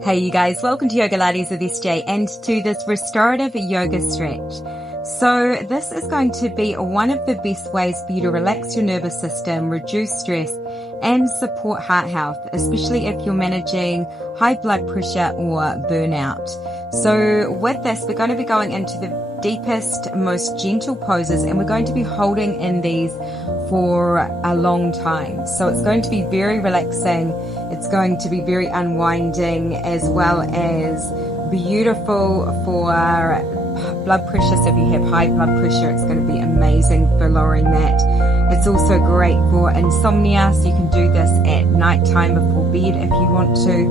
Hey you guys, welcome to Yogalates with SJ and to this restorative yoga stretch. So this is going to be one of the best ways for you to relax your nervous system, reduce stress and support heart health, especially if you're managing high blood pressure or burnout. So with this, we're going to be going into the deepest, most gentle poses, and we're going to be holding in these for a long time. So it's going to be very relaxing. It's going to be very unwinding, as well as beautiful for blood pressure. So if you have high blood pressure, it's going to be amazing for lowering that. It's also great for insomnia, so you can do this at night time before bed if you want to,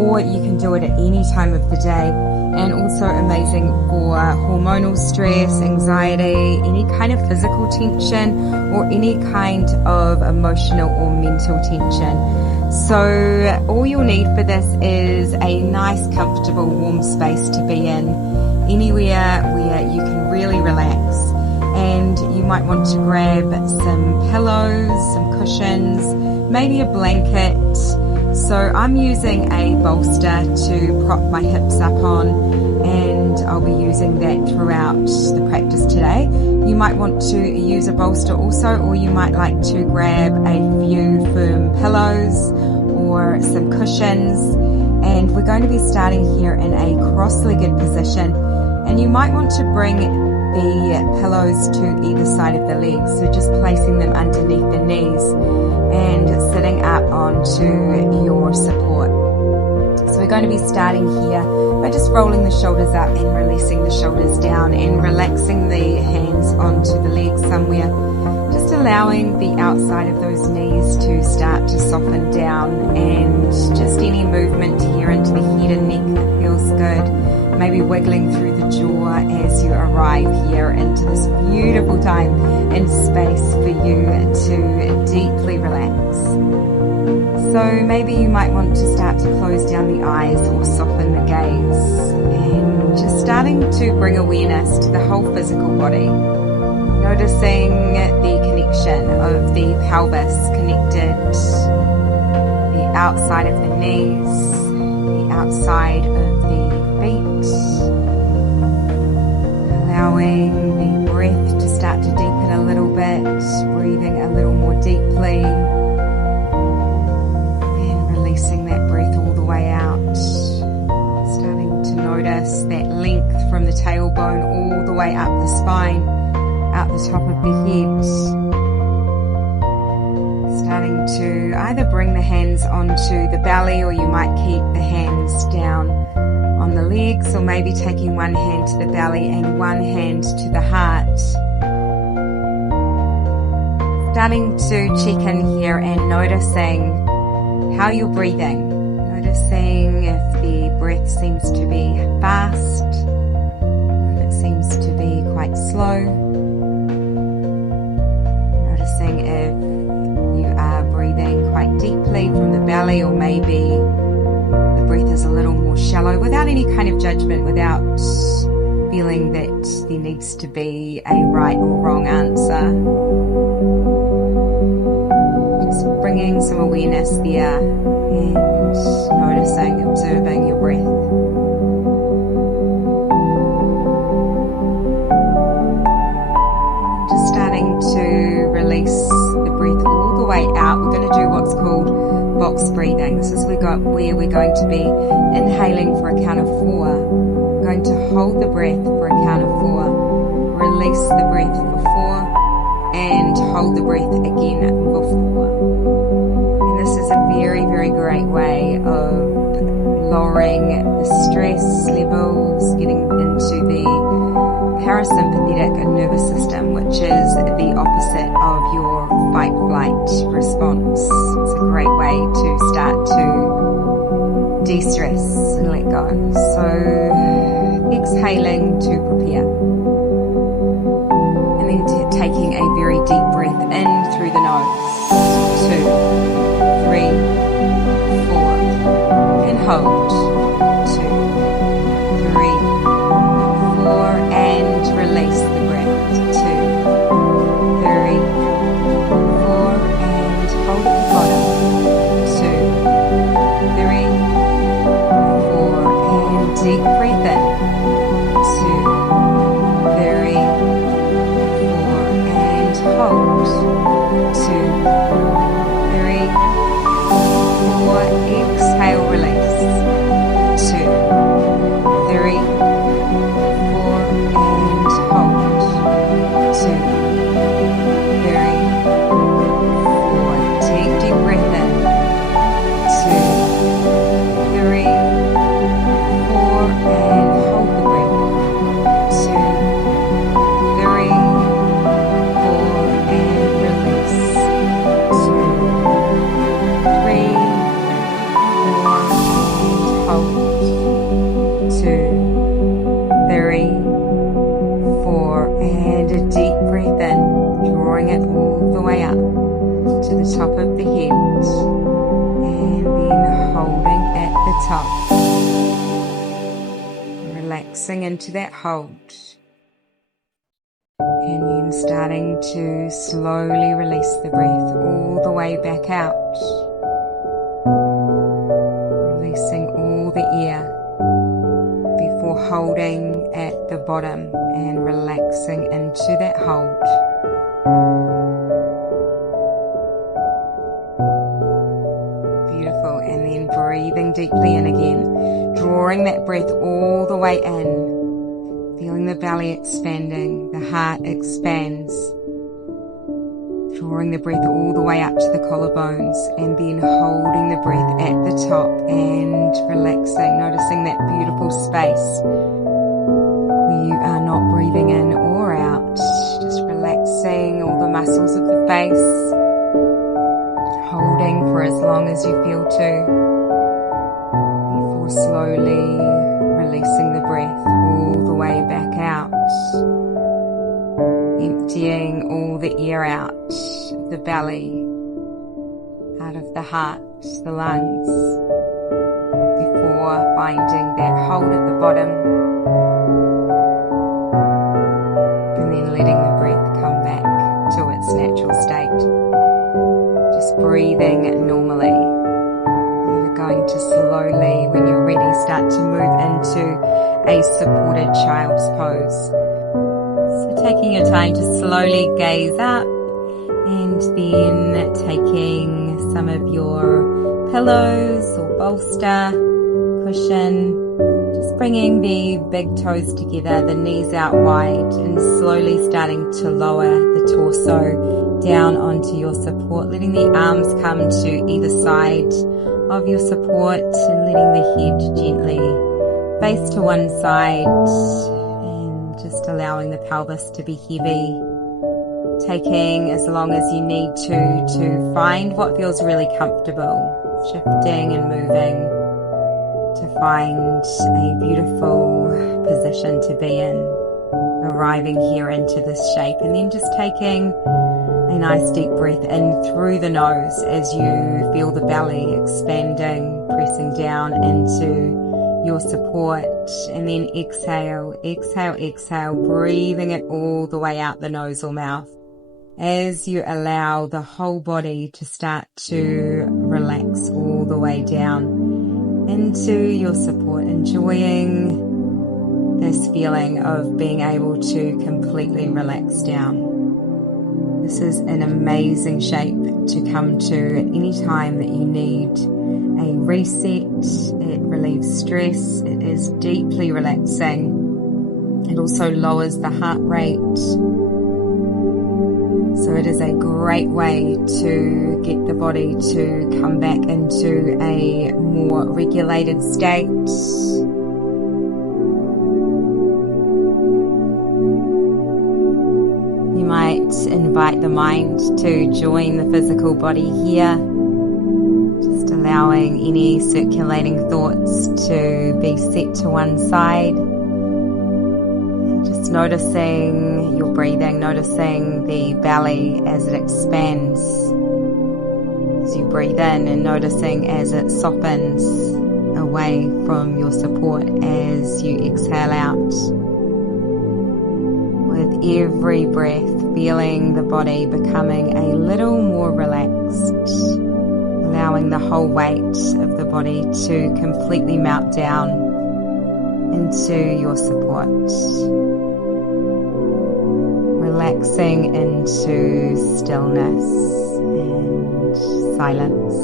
or you can do it at any time of the day. And also amazing for hormonal stress, anxiety, any kind of physical tension, or any kind of emotional or mental tension. So all you'll need for this is a nice, comfortable, warm space to be in, anywhere where you can really relax. And you might want to grab some pillows, some cushions, maybe a blanket. So I'm using a bolster to prop my hips up on, and I'll be using that throughout the practice today. You might want to use a bolster also, or you might like to grab a few firm pillows or some cushions. And we're going to be starting here in a cross-legged position, and you might want to bring the pillows to either side of the legs, so just placing them underneath the knees and sitting up onto your support. So we're going to be starting here by just rolling the shoulders up and releasing the shoulders down, and relaxing the hands onto the legs somewhere, just allowing the outside of those knees to start to soften down, and just any movement here into the head and neck that feels good. Maybe wiggling through the jaw as you arrive here into this beautiful time and space for you to deeply relax. So maybe you might want to start to close down the eyes or soften the gaze, and just starting to bring awareness to the whole physical body. Noticing the connection of the pelvis connected, the outside of the knees, the outside of the feet, allowing the breath to start to deepen a little bit, breathing a little more deeply, and releasing that breath all the way out, starting to notice that length from the tailbone all the way up the spine, out the top of the head, starting to either bring the hands onto the belly, or you might keep the hands down on the legs, or maybe taking one hand to the belly and one hand to the heart. Starting to check in here and noticing how you're breathing. Noticing if the breath seems to be fast, if it seems to be quite slow. Noticing if you are breathing quite deeply from the belly, or maybe the breath is a little more shallow, without any kind of judgment, without feeling that there needs to be a right or wrong answer. Just bringing some awareness there and noticing, observing your breath. Just starting to release the breath all the way out. We're going to do what's called box breathing. This is where we're going to be inhaling for a count of 4. We're going to hold the breath for a count of 4, release the breath for 4, and hold the breath again for 4. And this is a very, very great way of lowering the stress levels, getting into the parasympathetic nervous system, which is the opposite of your fight-flight response. It's a great way to start to de-stress and let go. So exhaling to prepare, and then taking a very deep breath in through the nose. 2, 3, 4, and hold. 2, 3, 4, and release the breath. 2, 3, 4, and hold at the bottom. 2, 3, 4, relaxing into that hold. And then starting to slowly release the breath all the way back out. Releasing all the air before holding at the bottom and relaxing into that hold. Beautiful. And then breathing deeply in again, drawing that breath all the way in. Feeling the belly expanding, the heart expands. Drawing the breath all the way up to the collarbones and then holding the breath at the top and relaxing, noticing that beautiful space where you are not breathing in or out. Just relaxing all the muscles of the face, holding for as long as you feel to, before slowly releasing the breath all the way back out, emptying all the air out of the belly, out of the heart, the lungs, before finding that hold at the bottom, and then letting the breath come back to its natural state. Just breathing normally. Going to slowly, when you're ready, start to move into a supported child's pose. So taking your time to slowly gaze up and then taking some of your pillows or bolster, cushion, just bringing the big toes together, the knees out wide, and slowly starting to lower the torso down onto your support, letting the arms come to either side of your support and letting the head gently face to one side and just allowing the pelvis to be heavy, taking as long as you need to find what feels really comfortable, shifting and moving to find a beautiful position to be in, arriving here into this shape, and then just taking a nice deep breath in through the nose as you feel the belly expanding, pressing down into your support, and then exhale, exhale, exhale, breathing it all the way out the nose or mouth as you allow the whole body to start to relax all the way down into your support, enjoying this feeling of being able to completely relax down. This is an amazing shape to come to at any time that you need a reset. It relieves stress. It is deeply relaxing. It also lowers the heart rate. So it is a great way to get the body to come back into a more regulated state. Might invite the mind to join the physical body here, just allowing any circulating thoughts to be set to one side, just noticing your breathing, noticing the belly as it expands as you breathe in, and noticing as it softens away from your support as you exhale out. With every breath, feeling the body becoming a little more relaxed, allowing the whole weight of the body to completely melt down into your support, relaxing into stillness and silence.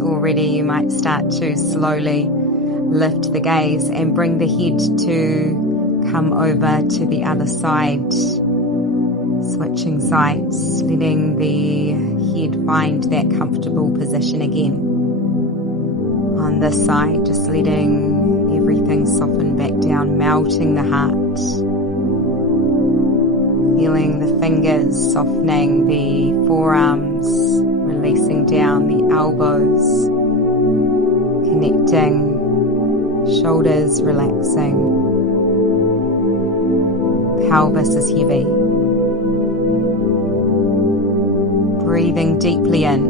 Already, you might start to slowly lift the gaze and bring the head to come over to the other side, switching sides, letting the head find that comfortable position again. On this side, just letting everything soften back down, melting the heart, feeling the fingers softening the forearms, releasing down the elbows, connecting, shoulders relaxing, pelvis is heavy. Breathing deeply in.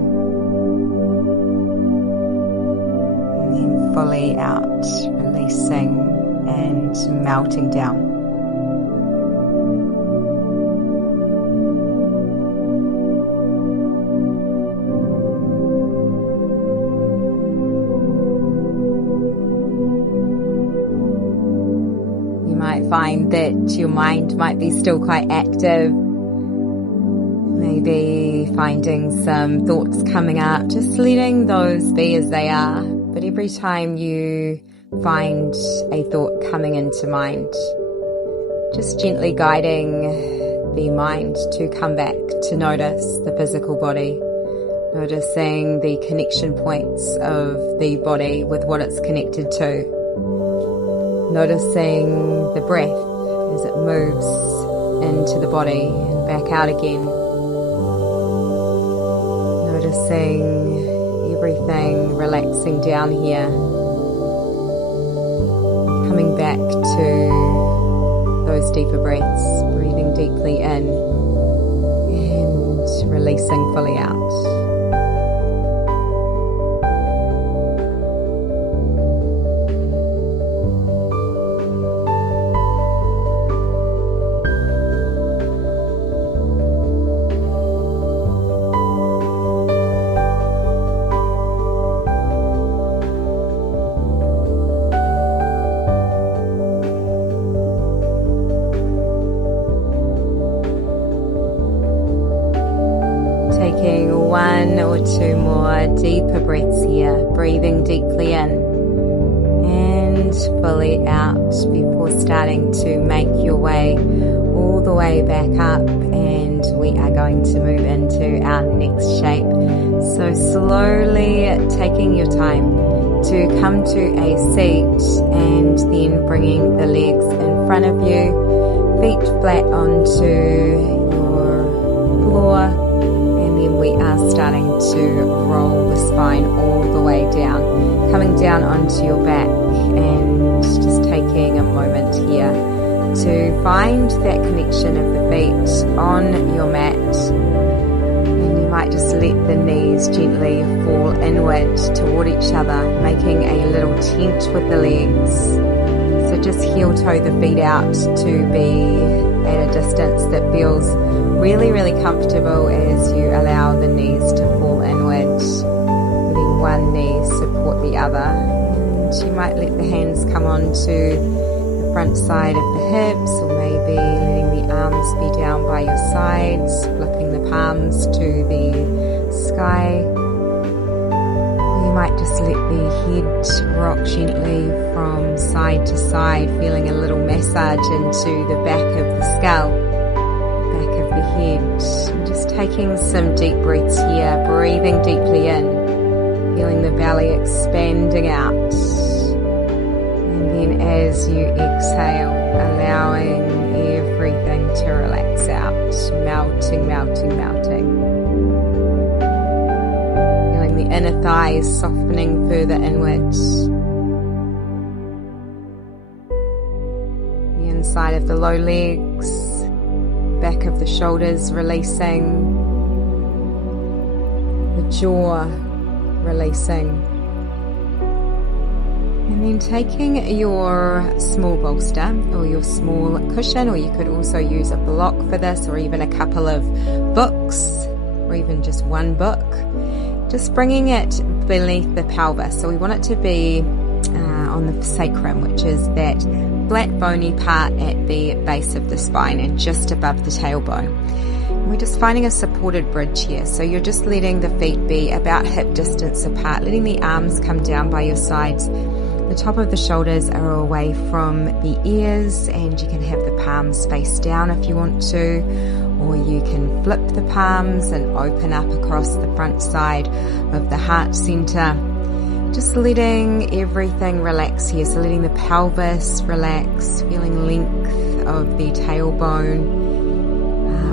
And then fully out, releasing and melting down. Find that your mind might be still quite active, maybe finding some thoughts coming up, just letting those be as they are. But every time you find a thought coming into mind, just gently guiding the mind to come back to notice the physical body, noticing the connection points of the body with what it's connected to. Noticing the breath as it moves into the body and back out again. Noticing everything relaxing down here. Coming back to those deeper breaths, breathing deeply in and releasing fully out. Taking one or two more deeper breaths here, breathing deeply in and fully out before starting to make your way all the way back up, and we are going to move into our next shape. So slowly taking your time to come to a seat and then bringing the legs in front of you, feet flat onto your floor. We are starting to roll the spine all the way down, coming down onto your back and just taking a moment here to find that connection of the feet on your mat. And you might just let the knees gently fall inward toward each other, making a little tent with the legs. So just heel toe the feet out to be at a distance that feels really, really comfortable as you allow the knees to fall inward, letting one knee support the other. And you might let the hands come onto the front side of the hips, or maybe letting the arms be down by your sides, flipping the palms to the sky. You might just let the head rock gently from side to side, feeling a little massage into the back of the skull, back of the head. And just taking some deep breaths here, breathing deeply in, feeling the belly expanding out. And then as you exhale, allowing everything to relax out, melting, melting, melting. Feeling the inner thighs softening further inwards. The inside of the low legs, back of the shoulders releasing, the jaw releasing. And then taking your small bolster or your small cushion, or you could also use a block for this, or even a couple of books, or even just one book. Just bringing it beneath the pelvis. So we want it to be on the sacrum, which is that flat bony part at the base of the spine and just above the tailbone. And we're just finding a supported bridge here. So you're just letting the feet be about hip distance apart, letting the arms come down by your sides. The top of the shoulders are away from the ears, and you can have the palms face down if you want to, or you can flip the palms and open up across the front side of the heart center. Just letting everything relax here, so letting the pelvis relax, feeling length of the tailbone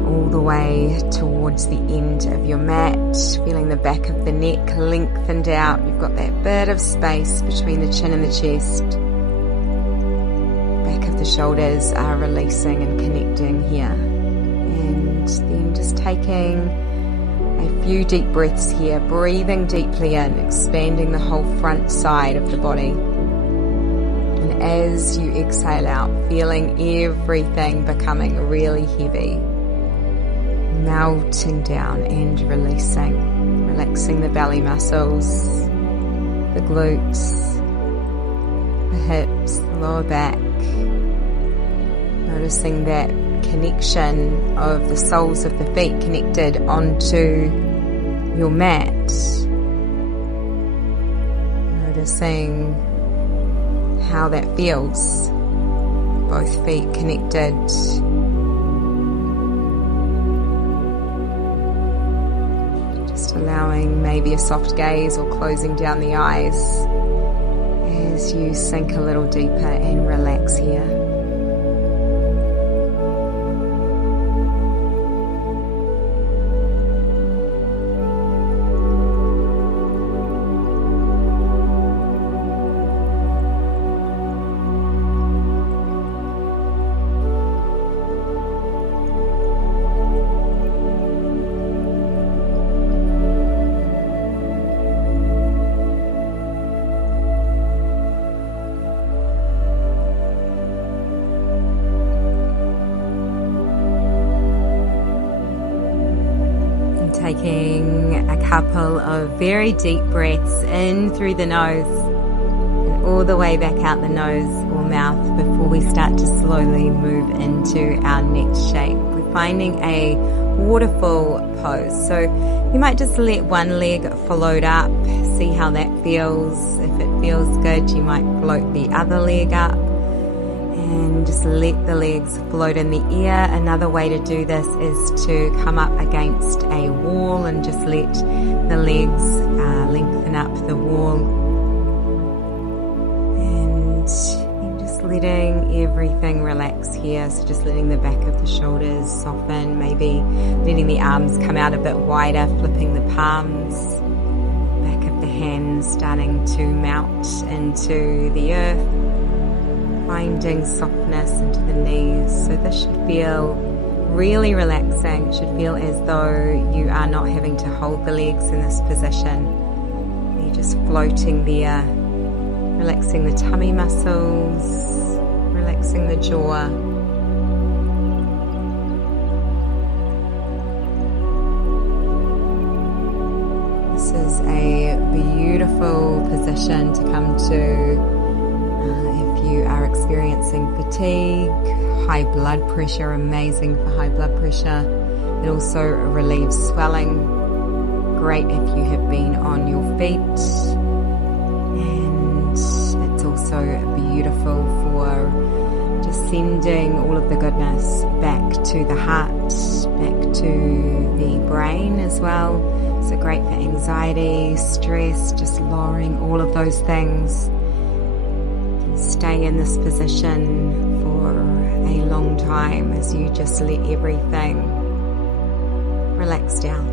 all the way towards the end of your mat, feeling the back of the neck lengthened out. You've got that bit of space between the chin and the chest. Back of the shoulders are releasing and connecting here. And then just taking a few deep breaths here, breathing deeply in, expanding the whole front side of the body. And as you exhale out, feeling everything becoming really heavy, melting down and releasing. Relaxing the belly muscles, the glutes, the hips, the lower back. Noticing that connection of the soles of the feet connected onto your mat. Noticing how that feels. Both feet connected. Just allowing maybe a soft gaze or closing down the eyes as you sink a little deeper and relax here. Taking a couple of very deep breaths in through the nose and all the way back out the nose or mouth before we start to slowly move into our next shape. We're finding a waterfall pose. So you might just let one leg float up, see how that feels. If it feels good, you might float the other leg up. And just let the legs float in the air. Another way to do this is to come up against a wall and just let the legs lengthen up the wall. And just letting everything relax here. So just letting the back of the shoulders soften, maybe letting the arms come out a bit wider, flipping the palms, back of the hands starting to melt into the earth. Finding softness into the knees. So this should feel really relaxing. It should feel as though you are not having to hold the legs in this position. You're just floating there, relaxing the tummy muscles, relaxing the jaw. This is a beautiful position to come to if you are experiencing fatigue, high blood pressure, amazing for high blood pressure. It also relieves swelling, great if you have been on your feet, and it's also beautiful for just sending all of the goodness back to the heart, back to the brain as well. So great for anxiety, stress, just lowering all of those things. Stay in this position for a long time as you just let everything relax down.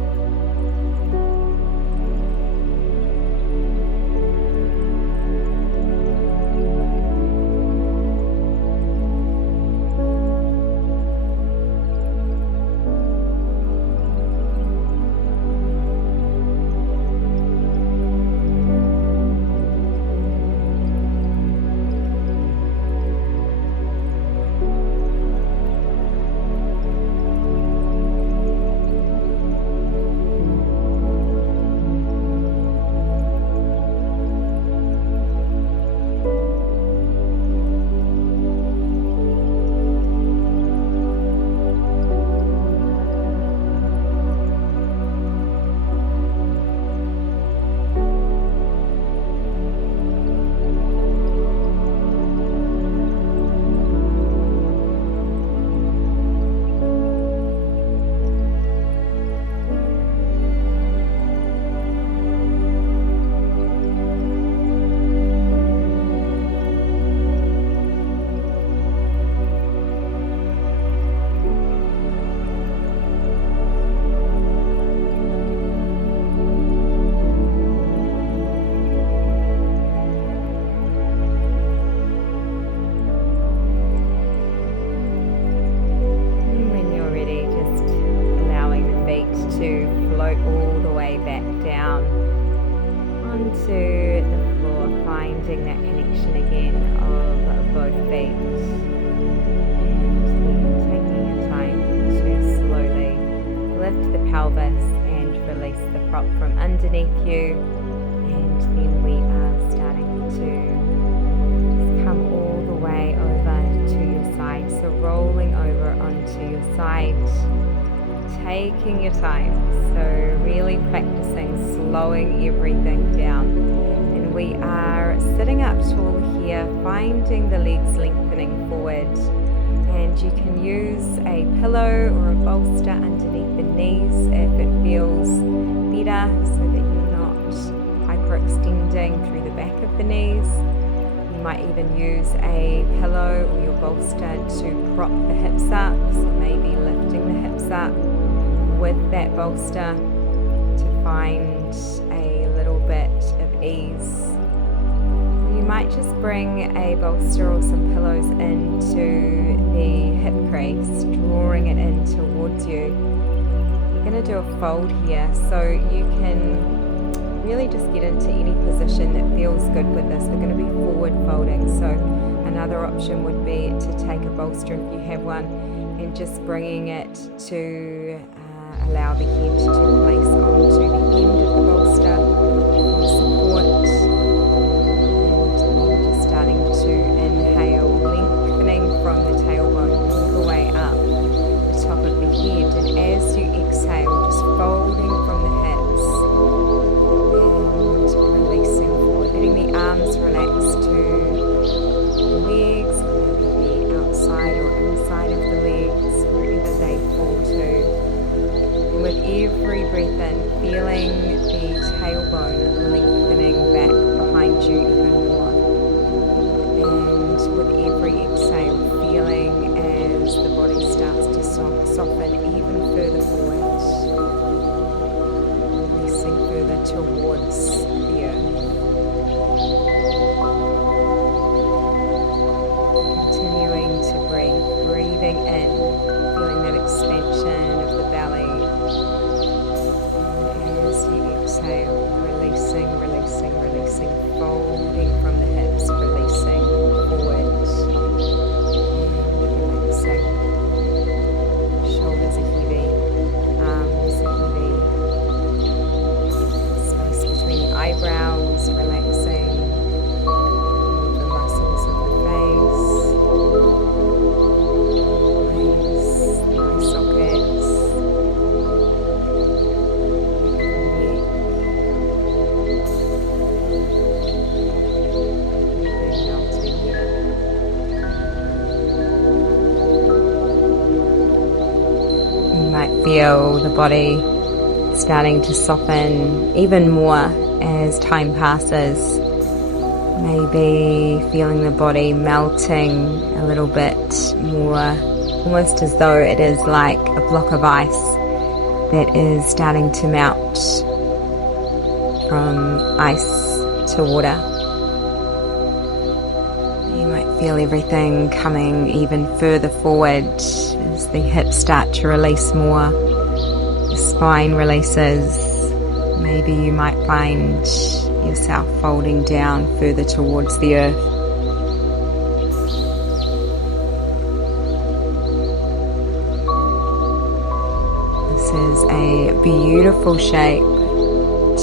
finding that connection again of both feet, and then taking your time to slowly lift the pelvis and release the prop from underneath you, and then we are starting to just come all the way over to your side, so rolling over onto your side, taking your time, so really practicing slowing everything down. And we are sitting up tall here, finding the legs lengthening forward, and you can use a pillow or a bolster underneath the knees if it feels better, so that you're not hyperextending through the back of the knees. You might even use a pillow or your bolster to prop the hips up, so maybe lifting the hips up with that bolster to find a little bit of ease. You might just bring a bolster or some pillows into the hip crease, drawing it in towards you. We're going to do a fold here, so you can really just get into any position that feels good with this. We're going to be forward folding, so another option would be to take a bolster if you have one, and just bringing it to allow the head to place onto the end of the bolster for support. And then just starting to inhale, lengthening from the tailbone all the way up the top of the head. And as you exhale, just folding from the hips and releasing forward, letting the arms relax to the legs, or maybe the outside or inside of the legs, wherever they fall to. With every breath in, feeling the tailbone lengthening back behind you even more. And with every exhale, feeling as the body starts to soften even further forward, releasing further towards the earth. Continuing to breathe, breathing in, feeling that expansion of the belly. As you exhale, releasing, releasing, releasing, folding from the hips, releasing forward, and relaxing. Shoulders are heavy, arms are heavy, space between the eyebrows, relaxing the muscles of the face, eyes, eye sockets, feel the body starting to soften even more as time passes. Maybe feeling the body melting a little bit more, almost as though it is like a block of ice that is starting to melt from ice to water. You might feel everything coming even further forward as the hips start to release more, the spine releases. Maybe you might find yourself folding down further towards the earth. This is a beautiful shape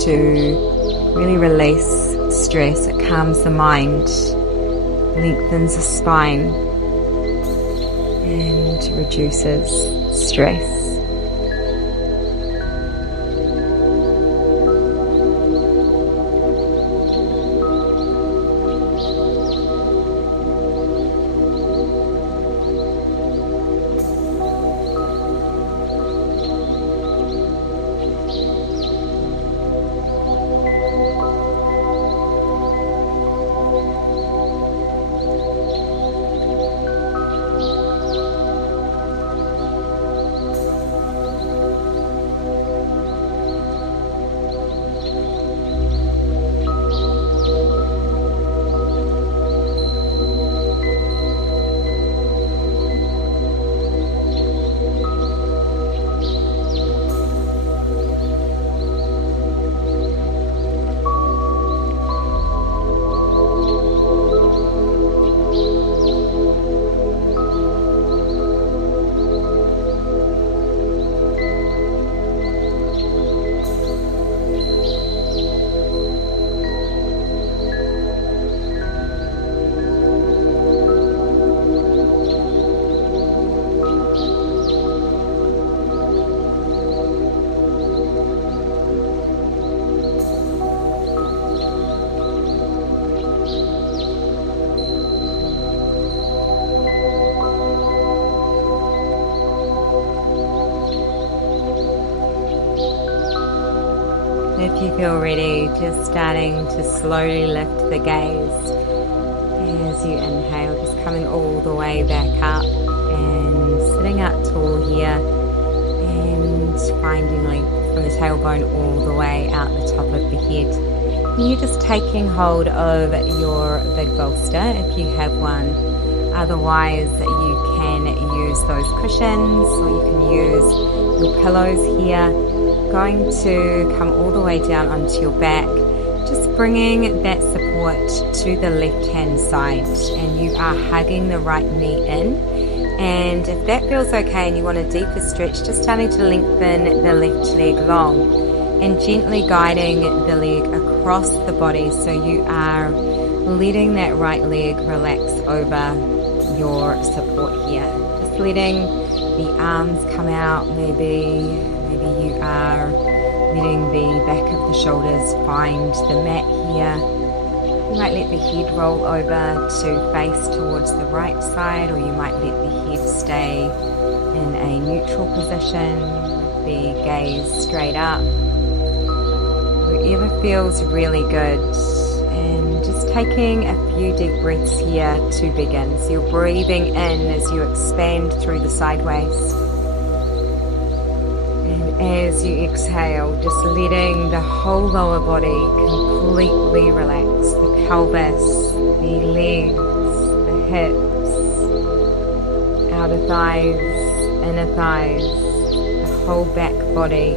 to really release stress. It calms the mind, lengthens the spine, and reduces stress. if you feel ready, just starting to slowly lift the gaze as you inhale, just coming all the way back up and sitting up tall here and finding length from the tailbone all the way out the top of the head. And you're just taking hold of your big bolster if you have one. Otherwise, you can use those cushions or you can use your pillows here. Going to come all the way down onto your back, just bringing that support to the left hand side, and you are hugging the right knee in. And if that feels okay and you want a deeper stretch, just starting to lengthen the left leg long and gently guiding the leg across the body, so you are letting that right leg relax over your support here. Just letting the arms come out. Maybe you are letting the back of the shoulders find the mat here. You might let the head roll over to face towards the right side, or you might let the head stay in a neutral position, the gaze straight up. Wherever feels really good. And just taking a few deep breaths here to begin. So you're breathing in as you expand through the sideways. As you exhale, just letting the whole lower body completely relax. The pelvis, the legs, the hips, outer thighs, inner thighs, the whole back body,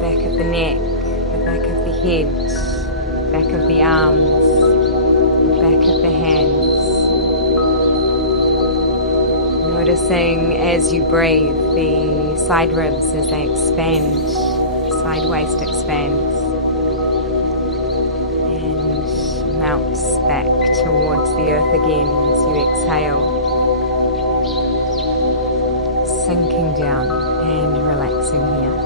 back of the neck, the back of the head, back of the arms, the back of the hands. Noticing as you breathe the side ribs as they expand, side waist expands and melts back towards the earth again as you exhale, sinking down and relaxing here.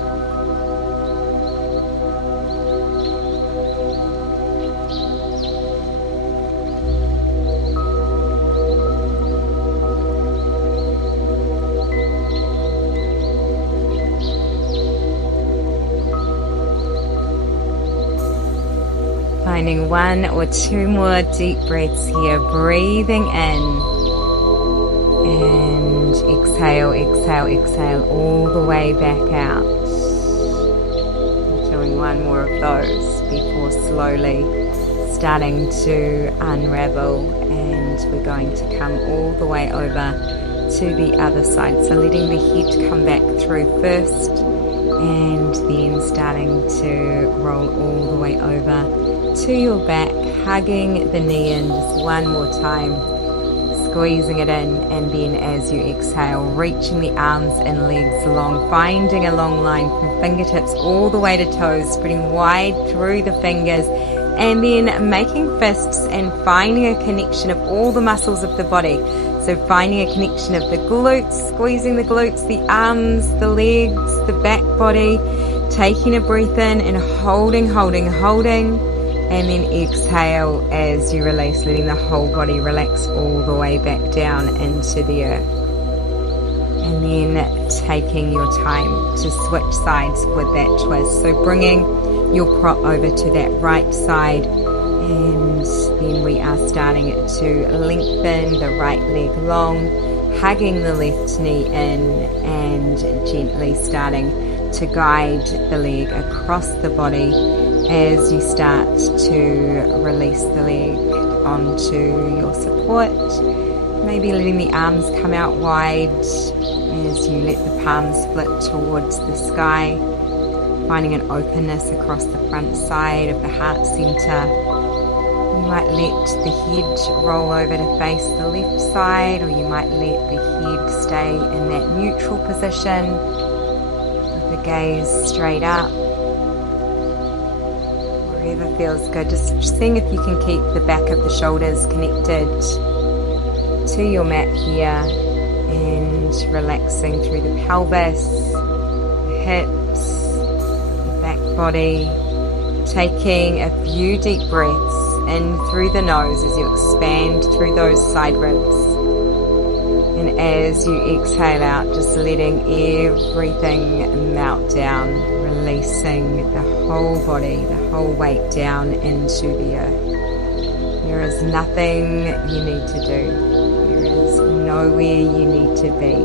Finding one or two more deep breaths here, breathing in and exhale, exhale, exhale all the way back out. Doing one more of those before slowly starting to unravel, and we're going to come all the way over to the other side. So letting the head come back through first and then starting to roll all the way over to your back, hugging the knee in just one more time, squeezing it in, and then as you exhale, reaching the arms and legs long, finding a long line from fingertips all the way to toes, spreading wide through the fingers, and then making fists and finding a connection of all the muscles of the body. So finding a connection of the glutes, squeezing the glutes, the arms, the legs, the back body, taking a breath in and holding, and then exhale as you release, letting the whole body relax all the way back down into the earth. And then taking your time to switch sides with that twist. So bringing your prop over to that right side, and then we are starting to lengthen the right leg long, hugging the left knee in and gently starting to guide the leg across the body as you start to release the leg onto your support. Maybe letting the arms come out wide as you let the palms split towards the sky, finding an openness across the front side of the heart center. You might let the head roll over to face the left side, or you might let the head stay in that neutral position with the gaze straight up. Wherever feels good, just seeing if you can keep the back of the shoulders connected to your mat here, and relaxing through the pelvis, the hips, the back body, taking a few deep breaths in through the nose as you expand through those side ribs, and as you exhale out, just letting everything melt down, releasing the whole body, the whole weight down into the earth. There is nothing you need to do. There is nowhere you need to be.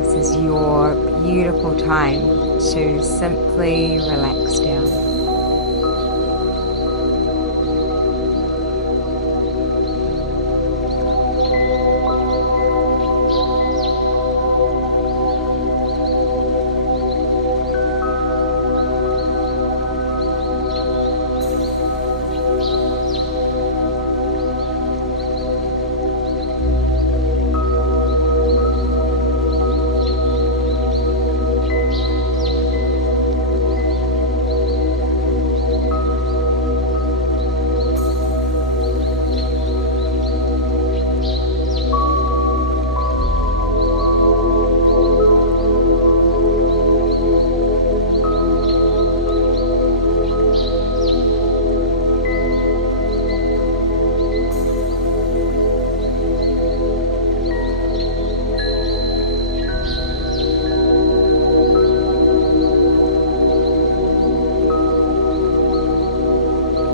This is your beautiful time to simply relax down.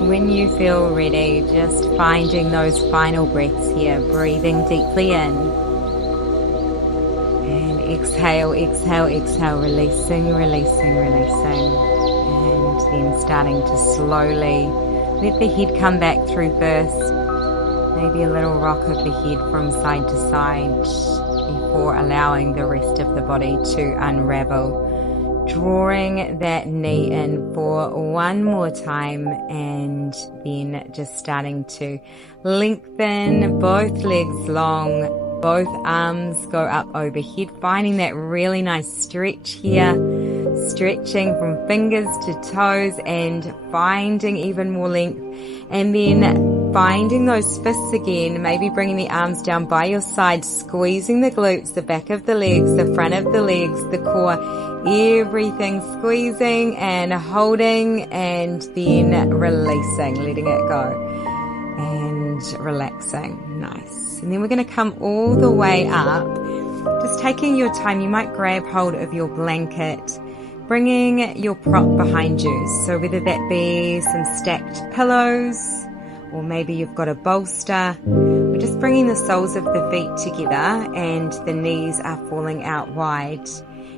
When you feel ready, just finding those final breaths here, breathing deeply in and exhale, exhale, exhale, releasing, releasing, releasing, and then starting to slowly let the head come back through first, maybe a little rock of the head from side to side before allowing the rest of the body to unravel. Drawing that knee in for one more time and then just starting to lengthen both legs long, both arms go up overhead, finding that really nice stretch here, stretching from fingers to toes and finding even more length, and then finding those fists again, maybe bringing the arms down by your side, squeezing the glutes, the back of the legs, the front of the legs, the core, everything squeezing and holding and then releasing, letting it go and relaxing. Nice. And then we're going to come all the way up, just taking your time. You might grab hold of your blanket, bringing your prop behind you. So whether that be some stacked pillows or maybe you've got a bolster, we're just bringing the soles of the feet together and the knees are falling out wide.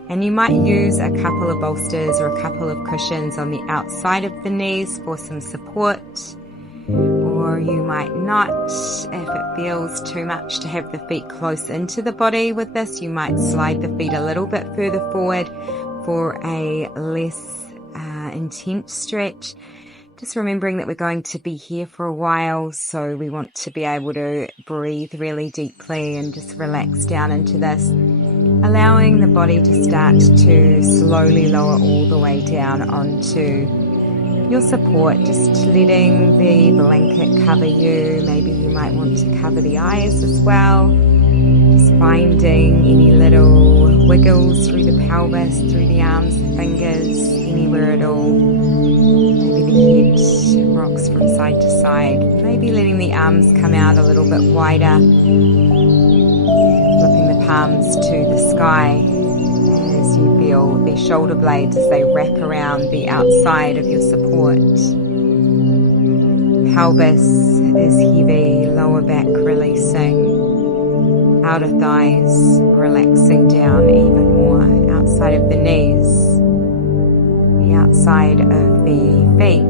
And you might use a couple of bolsters or a couple of cushions on the outside of the knees for some support, or you might not. If it feels too much to have the feet close into the body with this, you might slide the feet a little bit further forward for a less intense stretch. Just remembering that we're going to be here for a while, so we want to be able to breathe really deeply and just relax down into this, allowing the body to start to slowly lower all the way down onto your support, just letting the blanket cover you. Maybe you might want to cover the eyes as well, just finding any little wiggles through the pelvis, through the arms, the fingers, anywhere at all. Maybe the head rocks from side to side, maybe letting the arms come out a little bit wider, flipping the palms to the sky as you feel the shoulder blades as they wrap around the outside of your support. Pelvis is heavy, lower back releasing, outer thighs relaxing down even more, outside of the knees, the outside of the feet.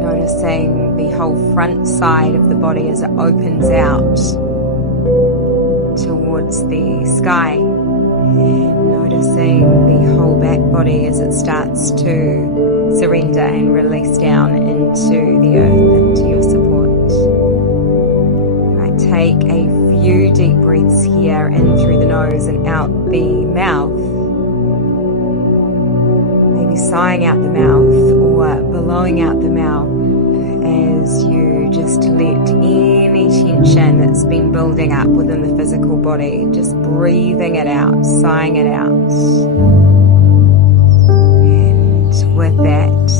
Noticing the whole front side of the body as it opens out towards the sky, and noticing the whole back body as it starts to surrender and release down into the earth, into your support. You might take a few deep breaths here, in through the nose and out the mouth, maybe sighing out the mouth or blowing out the mouth as you just let any tension that's been building up within the physical body, just breathing it out, sighing it out. And with that,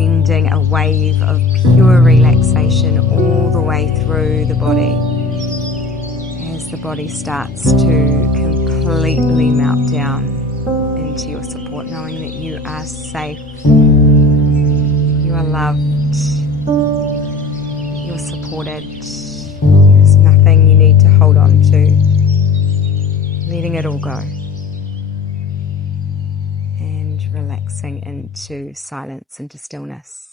sending a wave of pure relaxation all the way through the body as the body starts to completely melt down into your support, knowing that you are safe, you are loved, you're supported. There's nothing you need to hold on to. Letting it all go. And relaxing into silence, into stillness.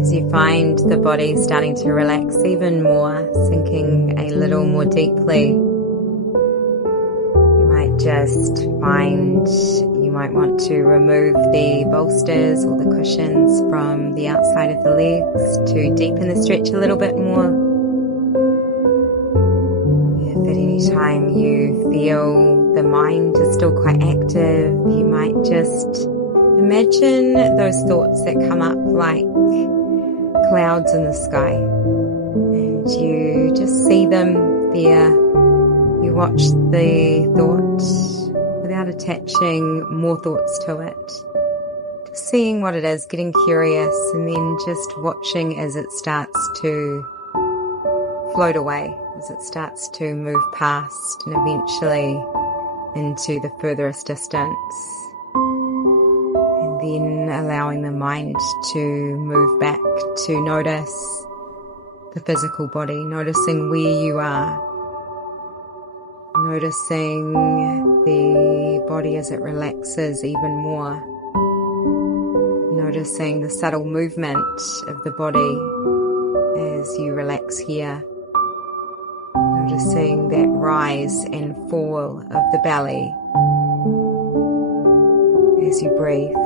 As you find the body starting to relax even more, sinking a little more deeply, you might just find you might want to remove the bolsters or the cushions from the outside of the legs to deepen the stretch a little bit more. If at any time you feel the mind is still quite active, you might just imagine those thoughts that come up like clouds in the sky, and you just see them there. You watch the thought without attaching more thoughts to it, just seeing what it is, getting curious, and then just watching as it starts to float away, as it starts to move past and eventually into the furthest distance. Then allowing the mind to move back to notice the physical body, noticing where you are, noticing the body as it relaxes even more, noticing the subtle movement of the body as you relax here, noticing that rise and fall of the belly as you breathe.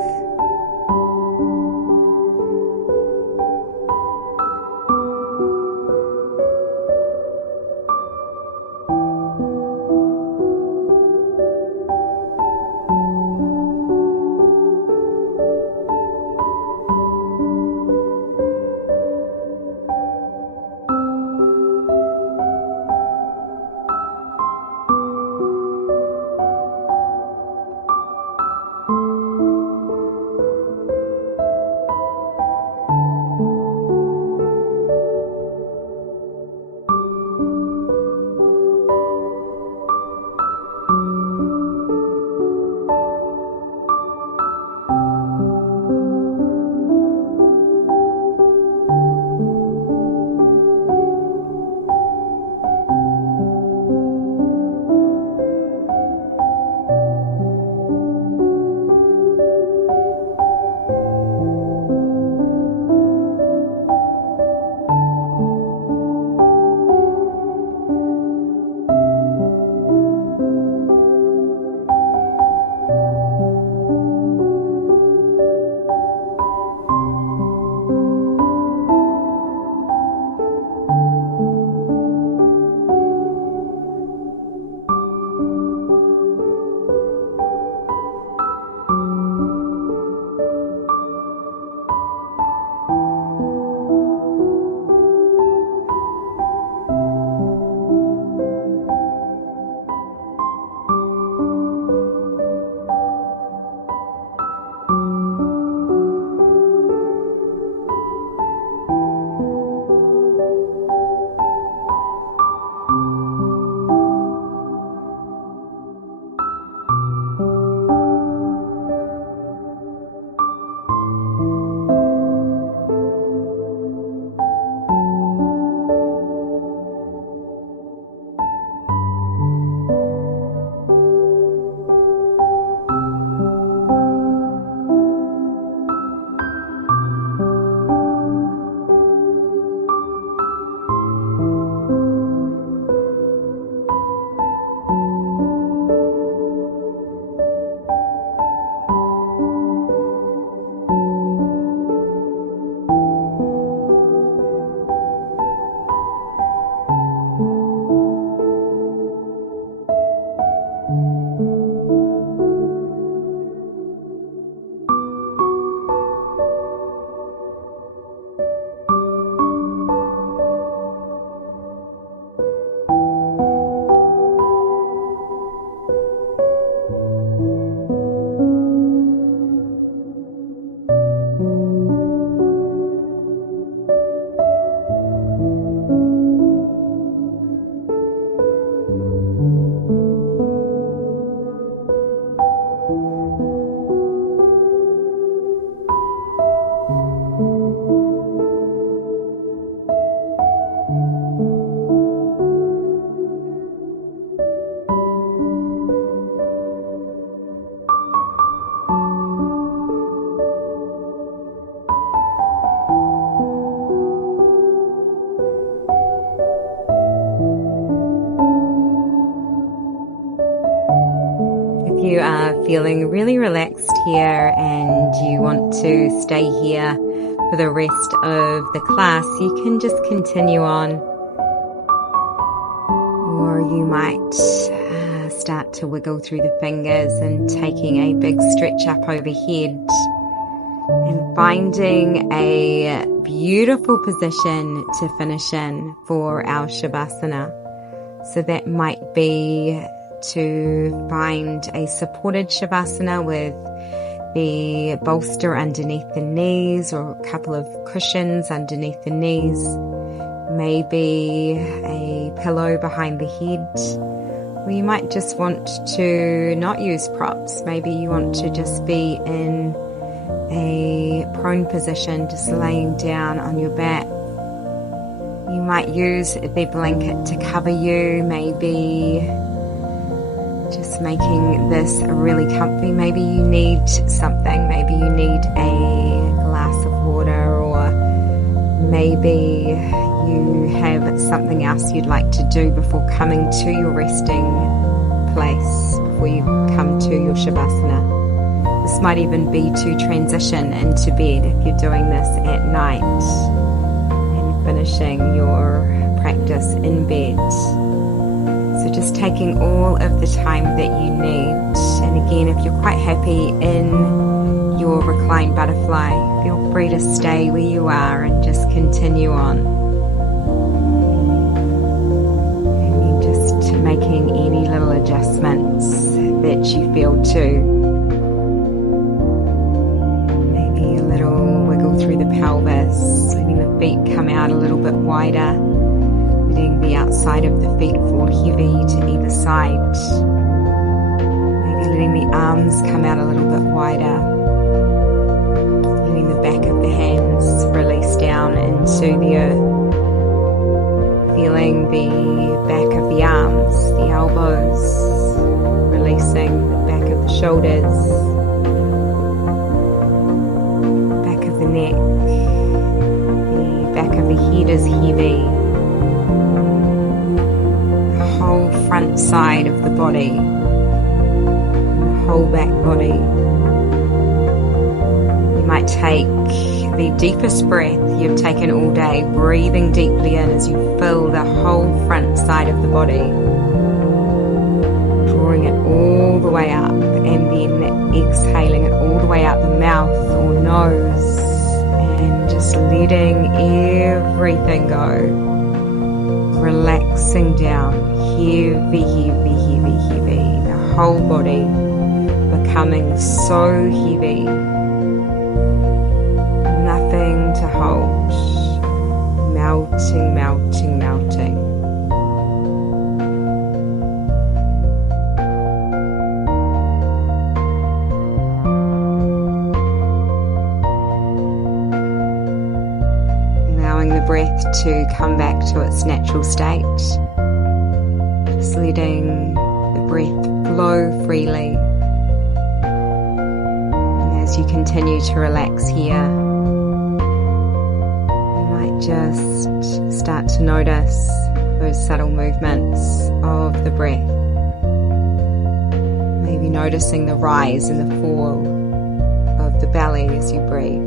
you are feeling really relaxed here and you want to stay here for the rest of the class, you can just continue on. Or you might start to wiggle through the fingers and taking a big stretch up overhead and finding a beautiful position to finish in for our Shavasana. So that might be to find a supported Shavasana with the bolster underneath the knees or a couple of cushions underneath the knees. Maybe a pillow behind the head. Or you might just want to not use props. Maybe you want to just be in a prone position, just laying down on your back. You might use the blanket to cover you, maybe just making this really comfy. Maybe you need something. Maybe you need a glass of water, or maybe you have something else you'd like to do before coming to your resting place, before you come to your Shavasana. This might even be to transition into bed if you're doing this at night and finishing your practice in bed. So just taking all of the time that you need. And again, if you're quite happy in your reclined butterfly, feel free to stay where you are and just continue on. And just making any little adjustments that you feel too. Maybe a little wiggle through the pelvis, letting the feet come out a little bit wider, letting the outside of the feet fall heavy to either side. Maybe letting the arms come out a little bit wider, letting the back of the hands release down into the earth, feeling the back of the arms, the elbows, releasing the back of the shoulders, back of the neck, the back of the head is heavy, the whole front side of the body, and the whole back body. You might take the deepest breath you've taken all day, breathing deeply in as you fill the whole front side of the body, drawing it all the way up, and then exhaling it all the way out the mouth or nose, and just letting everything go, relaxing down, heavy, heavy, heavy, heavy, the whole body becoming so heavy, nothing to hold, melting, melting, melting. Allowing the breath to come back to its natural state, just letting the breath flow freely. And as you continue to relax here, just start to notice those subtle movements of the breath. Maybe noticing the rise and the fall of the belly as you breathe.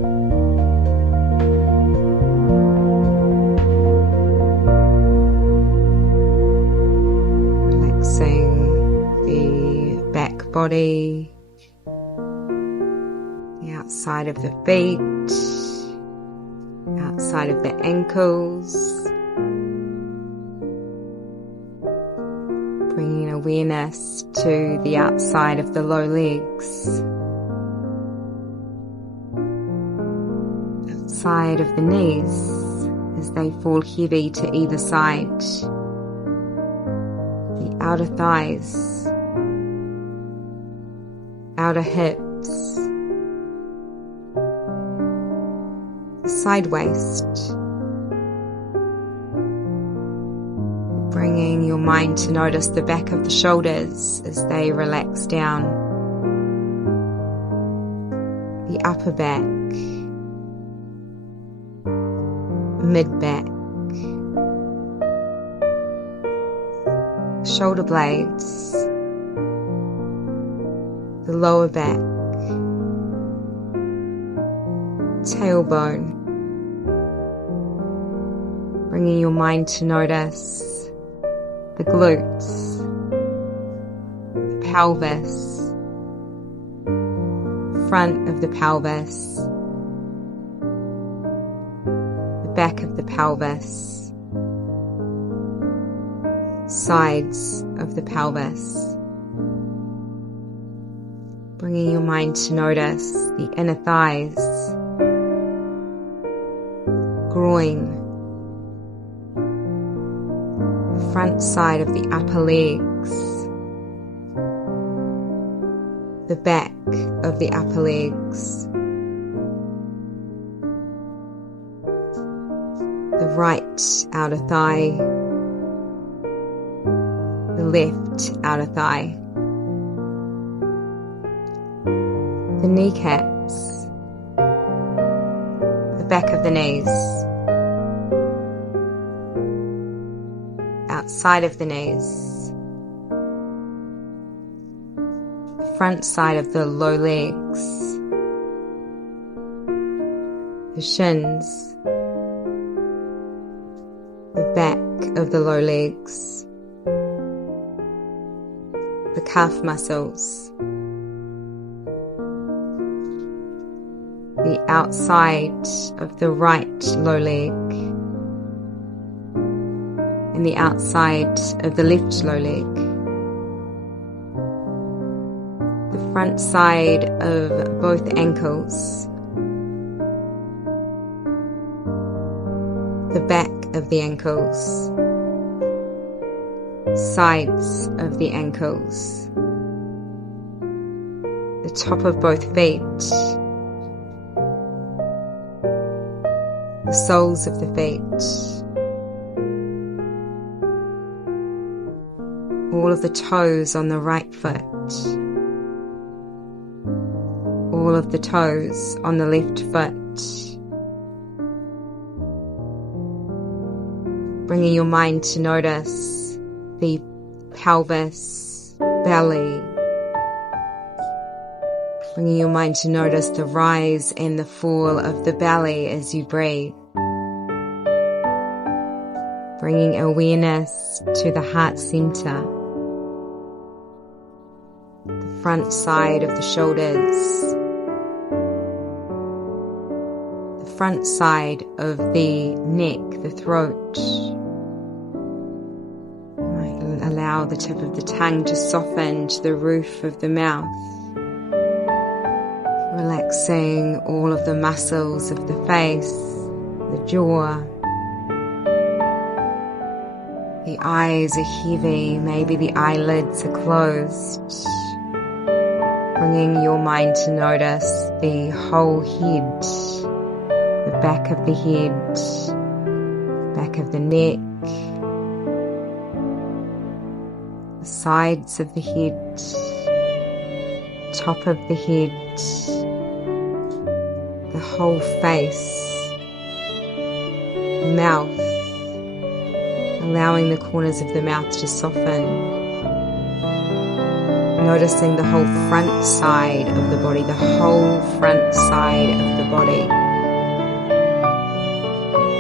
Relaxing the back body, the outside of the feet, outside of the ankles, bringing awareness to the outside of the low legs, outside of the knees as they fall heavy to either side, the outer thighs, outer hips, side waist, bringing your mind to notice the back of the shoulders as they relax down, the upper back, mid-back, shoulder blades, the lower back, tailbone, bringing your mind to notice the glutes, the pelvis, front of the pelvis, the back of the pelvis, sides of the pelvis. Bringing your mind to notice the inner thighs, groin, the front side of the upper legs, the back of the upper legs, the right outer thigh, the left outer thigh, the kneecaps, the back of the knees, outside of the knees, the front side of the low legs, the shins, the back of the low legs, the calf muscles, the outside of the right low leg and the outside of the left low leg, the front side of both ankles, the back of the ankles, sides of the ankles, the top of both feet, the soles of the feet, all of the toes on the right foot, all of the toes on the left foot. Bringing your mind to notice the pelvis, belly. Bringing your mind to notice the rise and the fall of the belly as you breathe. Bringing awareness to the heart center, the front side of the shoulders, the front side of the neck, the throat. You might allow the tip of the tongue to soften to the roof of the mouth, relaxing all of the muscles of the face, the jaw. The eyes are heavy, maybe the eyelids are closed. Bringing your mind to notice the whole head, the back of the head, back of the neck, the sides of the head, top of the head, the whole face, mouth, allowing the corners of the mouth to soften, noticing the whole front side of the body, the whole front side of the body,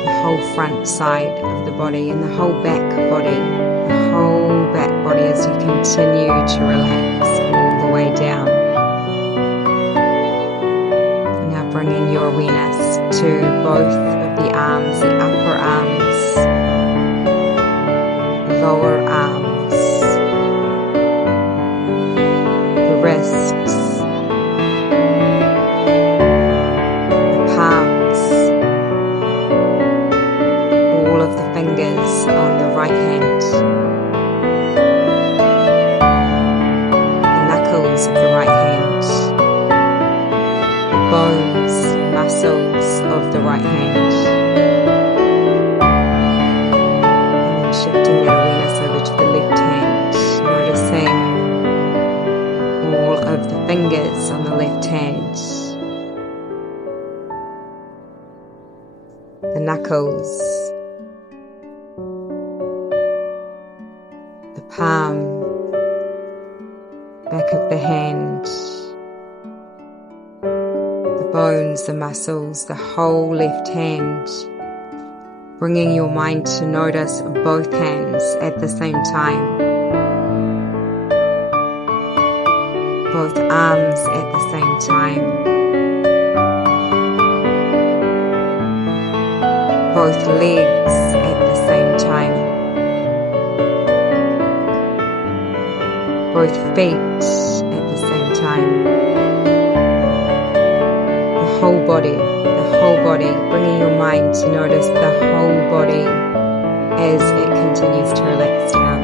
the whole front side of the body, and the whole back body, the whole back body as you continue to relax all the way down. Now bringing your awareness to both of the arms, the upper arms, lower arms, the wrists, the palms, all of the fingers on the right hand, the knuckles of the right hand, the bones, muscles of the right hand. Shifting that awareness over to the left hand, noticing all of the fingers on the left hand, the knuckles, the palm, back of the hand, bones, the muscles, the whole left hand. Bringing your mind to notice both hands at the same time. Both arms at the same time. Both legs at the same time. Both feet at the same time. The whole body, bringing your mind to notice the whole body as it continues to relax down.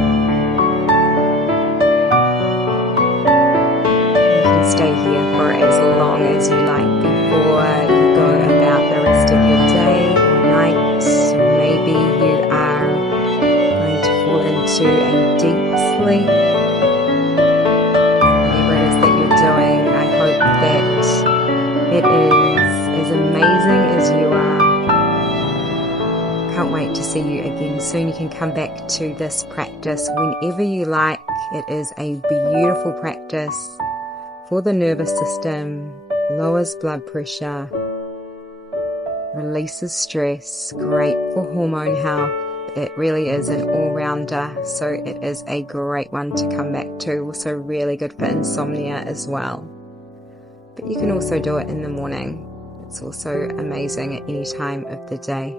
You can stay here for as long as you like before you go about the rest of your day or night. Maybe you are going to fall into a deep sleep. Whatever it is that you're doing, I hope that it is as amazing as you are. Can't wait to see you again soon. You can come back to this practice whenever you like. It is a beautiful practice for the nervous system, lowers blood pressure, releases stress, great for hormone health. It really is an all-rounder, so it is a great one to come back to. Also really good for insomnia as well. But you can also do it in the morning. It's also amazing at any time of the day.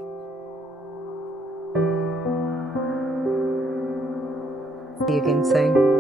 See you again soon.